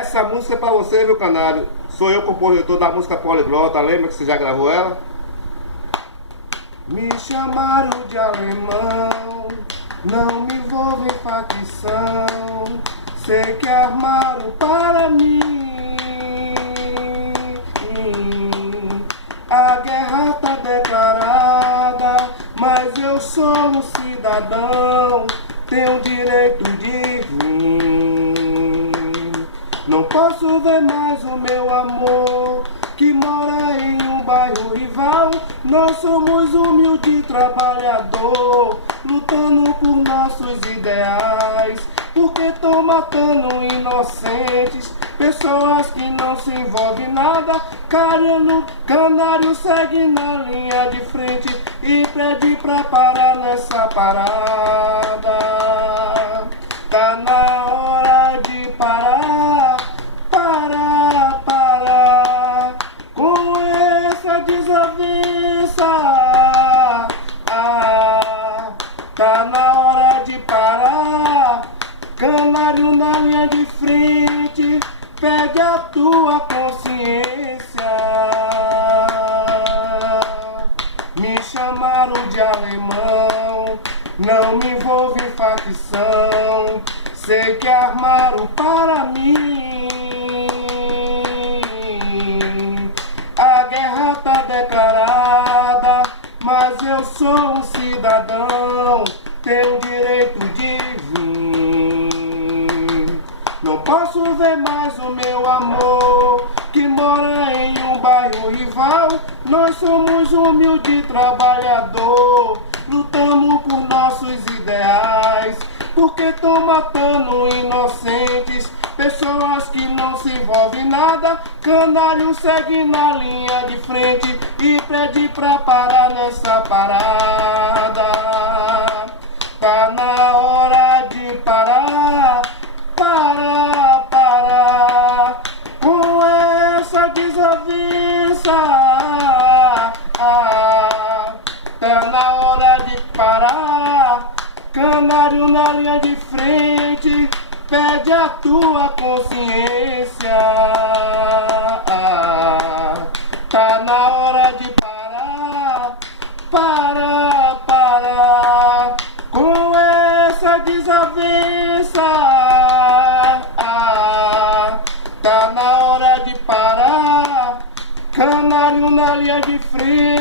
Essa música é pra você, viu, Canário? Sou eu, compositor da música Poliglota. Lembra que você já gravou ela? Me chamaram de alemão, não me envolvo em facção. Sei que armaram para mim. A guerra tá declarada, mas eu sou um cidadão, tenho direito de vir. Não posso ver mais o meu amor, que mora em um bairro rival. Nós somos humilde trabalhador, lutando por nossos ideais. Porque estão matando inocentes, pessoas que não se envolvem em nada. Canário segue na linha de frente e pede pra parar nessa parada. Tá na hora de parar, parar com essa desavença. Tá na hora de parar. Canário na linha de frente, pede a tua consciência. Me chamaram de alemão, não me envolvo em facção. Sei que armaram para mim. A guerra tá declarada, mas eu sou um cidadão, tenho direito de vir. Não posso ver mais o meu amor, que mora em um bairro rival. Nós somos humilde trabalhador, lutamos por nossos ideais. Porque estão matando inocentes, pessoas que não se envolvem em nada. Canário segue na linha de frente e pede pra parar nessa parada. Tá na hora de parar, parar com essa desavença. Tá na hora de parar. Canário na linha de frente, pede a tua consciência. Tá na hora de parar, parar com essa desavença. Tá na hora de parar. Canário na linha de frente.